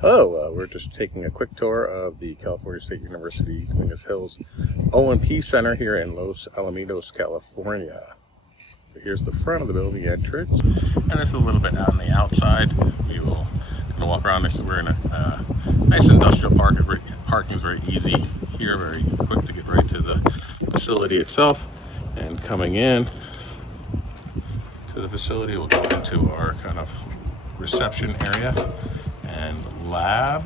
Hello, we're just taking a quick tour of the California State University Dominguez Hills O&P Center here in Los Alamitos, California. So here's the front of the building entrance. And this is a little bit out on the outside. We will kind of walk around this. We're in a nice industrial park. Parking is very easy here, very quick to get right to the facility itself. And coming in to the facility, we'll go into our kind of reception area and lab.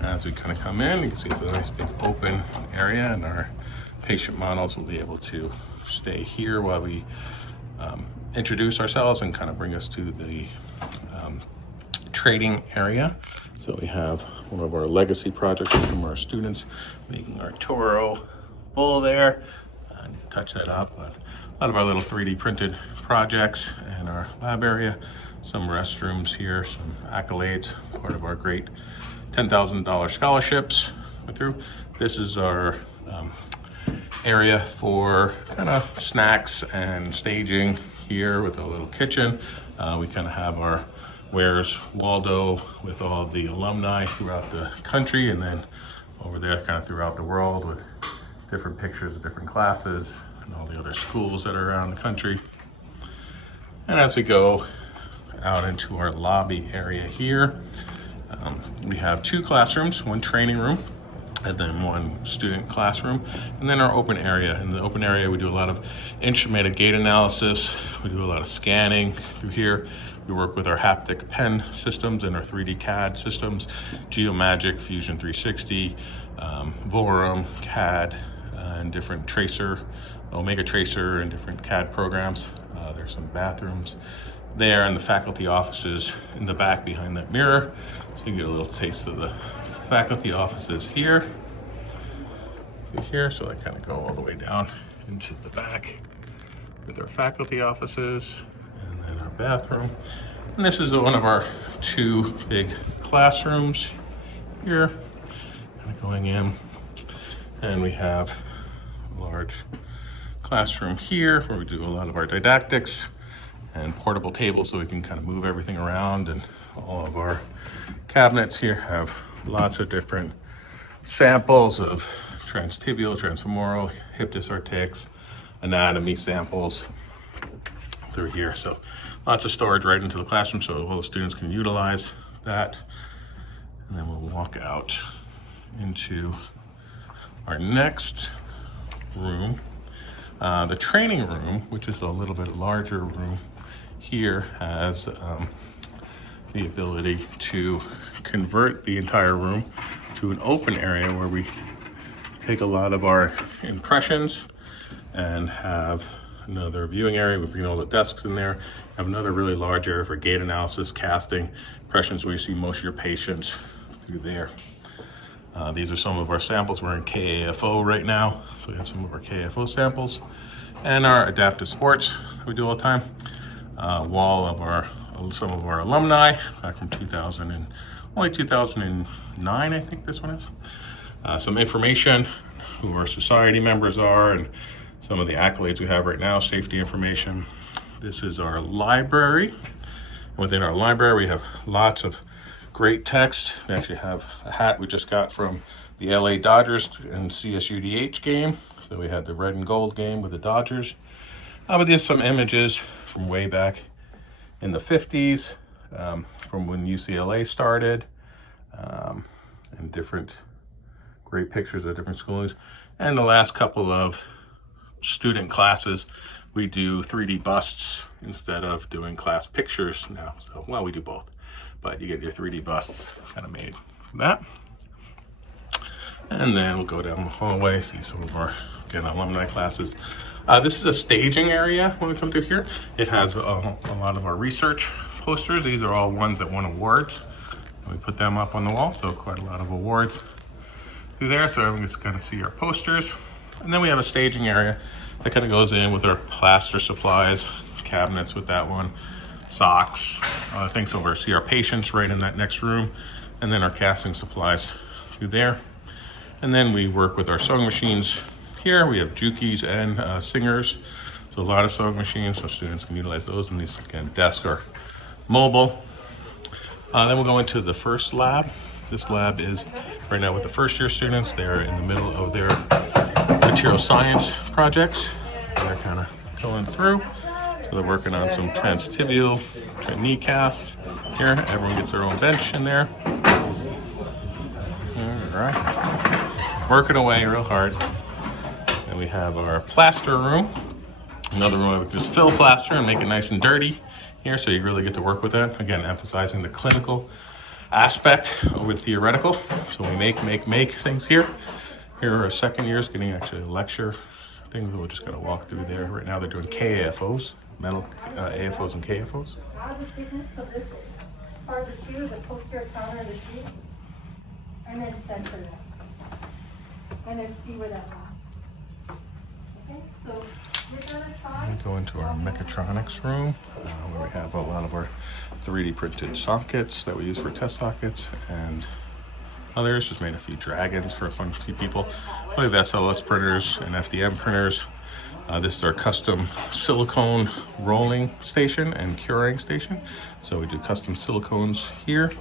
As we kind of come in, you can see it's a nice big open area, and our patient models will be able to stay here while we introduce ourselves and kind of bring us to the trading area. So we have one of our legacy projects from our students making our Toro bull there. And you can touch that up. But a lot of our little 3D printed projects in our lab area. Some restrooms here, some accolades, part of our great $10,000 scholarships went through. This is our area for kind of snacks and staging here with a little kitchen. We kind of have our Where's Waldo with all the alumni throughout the country, and then over there kind of throughout the world with different pictures of different classes and all the other schools that are around the country. And as we go out into our lobby area here, we have two classrooms, one training room and then one student classroom, and then our open area. In the open area we do a lot of instrumented gait analysis, we do a lot of scanning through here. We work with our haptic pen systems and our 3D CAD systems, Geomagic, Fusion 360, Vorum, CAD, and different tracer, Omega Tracer, and different CAD programs. There's some bathrooms there, and the faculty offices in the back behind that mirror. So you get a little taste of the faculty offices here. So I kind of go all the way down into the back with our faculty offices and then our bathroom. And this is one of our two big classrooms here. Kind of going in, and we have a large classroom here where we do a lot of our didactics and portable tables so we can kind of move everything around. And all of our cabinets here have lots of different samples of transtibial, transfemoral, hip dysarthritis, anatomy samples through here. So lots of storage right into the classroom so all the students can utilize that. And then we'll walk out into our next room. The training room, which is a little bit larger room here, has the ability to convert the entire room to an open area where we take a lot of our impressions and have another viewing area. We bring all the desks in there, have another really large area for gait analysis, casting, impressions where you see most of your patients through there. These are some of our samples. We're in KAFO right now, so we have some of our KAFO samples. And our adaptive sports we do all the time. Wall of some of our alumni back from 2009, I think this one is. Some information, who our society members are, and some of the accolades we have right now, safety information. This is our library. Within our library, we have lots of great text. We actually have a hat we just got from the LA Dodgers and CSUDH game. So we had the red and gold game with the Dodgers. But there's some images from way back in the 50s, from when UCLA started, and different great pictures of different schools. And the last couple of student classes, we do 3D busts instead of doing class pictures now. So, well, we do both, but you get your 3D busts kind of made from that. And then we'll go down the hallway, see some of our, again, alumni classes. This is a staging area when we come through here. It has a lot of our research posters. These are all ones that won awards. We put them up on the wall, so quite a lot of awards through there, so everyone gets to kind of see our posters. And then we have a staging area that kind of goes in with our plaster supplies, cabinets with that one, socks, things over. See our patients right in that next room, and then our casting supplies through there. And then we work with our sewing machines. Here we have Jukis and Singers, so a lot of sewing machines, so students can utilize those. And these, again, desks are mobile. Then we'll go into the first lab. This lab is right now with the first year students. They're in the middle of their material science projects. They're kind of going through. So they're working on some transtibial knee casts here. Everyone gets their own bench in there. All right. Working away real hard. And we have our plaster room. Another room where we can just fill plaster and make it nice and dirty here, so you really get to work with that. Again, emphasizing the clinical aspect over the theoretical. So we make things here. Here are our second years getting actually a lecture things. We're just gonna walk through there. Right now they're doing KAFOs, metal AFOs and KFOs. So this part of the shoe, the posterior counter of the shoe, and then center that. And then see where that lies. Okay, so we're gonna try. We go into our mechatronics room, where we have a lot of our 3D printed sockets that we use for test sockets, and others. Just made a few dragons for a few people. We have SLS printers and FDM printers. This is our custom silicone rolling station and curing station. So we do custom silicones here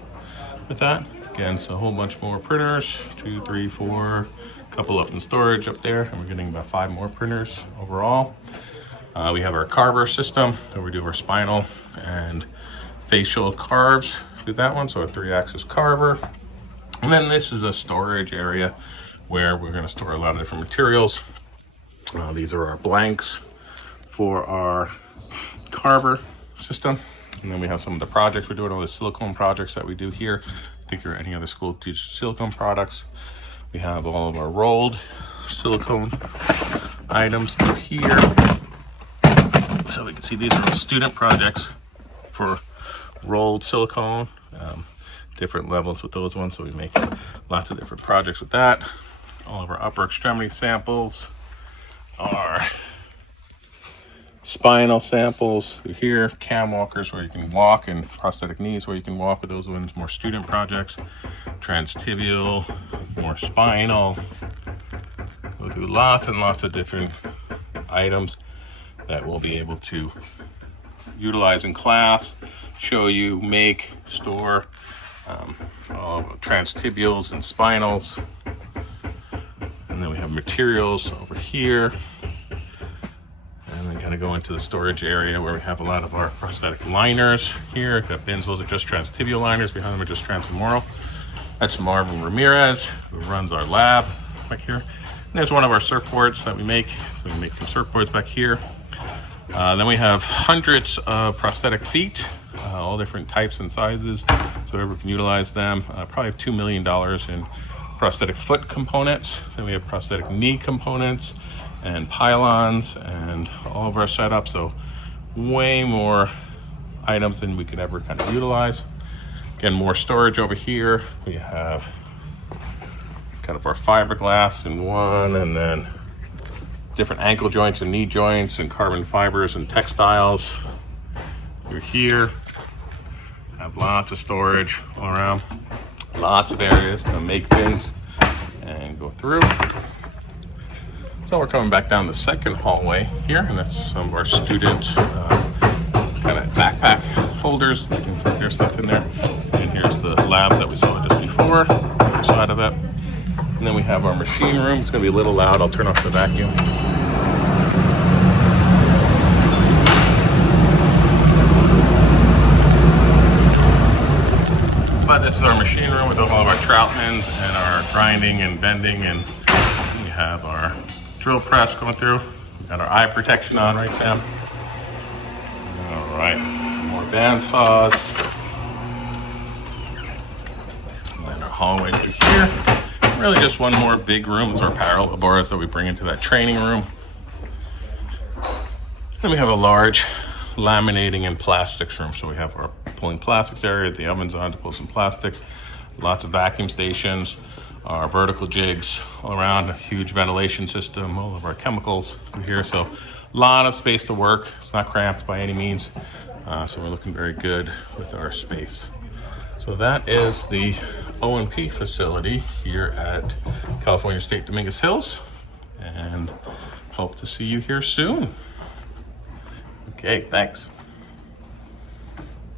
with that. Again, so a whole bunch more printers, 2, 3, 4, a couple up in storage up there, and we're getting about 5 more printers overall. We have our carver system, where we do our spinal and facial carves with that one. So a 3-axis carver. And then this is a storage area where we're going to store a lot of different materials. These are our blanks for our carver system. And then we have some of the projects we're doing, all the silicone projects that we do here. I think any other school teaches silicone products. We have all of our rolled silicone items through here. So we can see these are all student projects for rolled silicone. Different levels with those ones, so we make lots of different projects with that. All of our upper extremity samples, our spinal samples through here, cam walkers where you can walk, and prosthetic knees where you can walk with those ones, more student projects, transtibial, more spinal. We'll do lots and lots of different items that we'll be able to utilize in class, show you, make, store. All transtibials and spinals, and then we have materials over here, and then kind of go into the storage area where we have a lot of our prosthetic liners here. Got bins, those are just transtibial liners. Behind them are just transfemoral. That's Marvin Ramirez, who runs our lab back here. And there's one of our surfboards that we make, so we make some surfboards back here. Then we have hundreds of prosthetic feet, all different types and sizes, so everyone can utilize them. Probably have $2 million in prosthetic foot components. Then we have prosthetic knee components and pylons and all of our setups, so way more items than we could ever kind of utilize. Again, more storage over here. We have kind of our fiberglass in one, and then different ankle joints and knee joints and carbon fibers and textiles. You're here. Have lots of storage all around. Lots of areas to make things and go through. So we're coming back down the second hallway here, and that's some of our student kind of backpack holders. You can put their stuff in there. And here's the lab that we saw just before, the other side of it. And then we have our machine room. It's going to be a little loud. I'll turn off the vacuum. But this is our machine room with all of our Troutmans and our grinding and bending, and we have our drill press going through. We've got our eye protection on, right, Sam? All right, some more band saws. And then our hallway through here. Really just one more big room. It's our parallel bars that we bring into that training room. Then we have a large laminating and plastics room. So we have our pulling plastics area, the oven's on to pull some plastics, lots of vacuum stations, our vertical jigs all around, a huge ventilation system, all of our chemicals through here. So a lot of space to work. It's not cramped by any means. So we're looking very good with our space. So that is the O&P facility here at California State Dominguez Hills, and hope to see you here soon. Okay, thanks.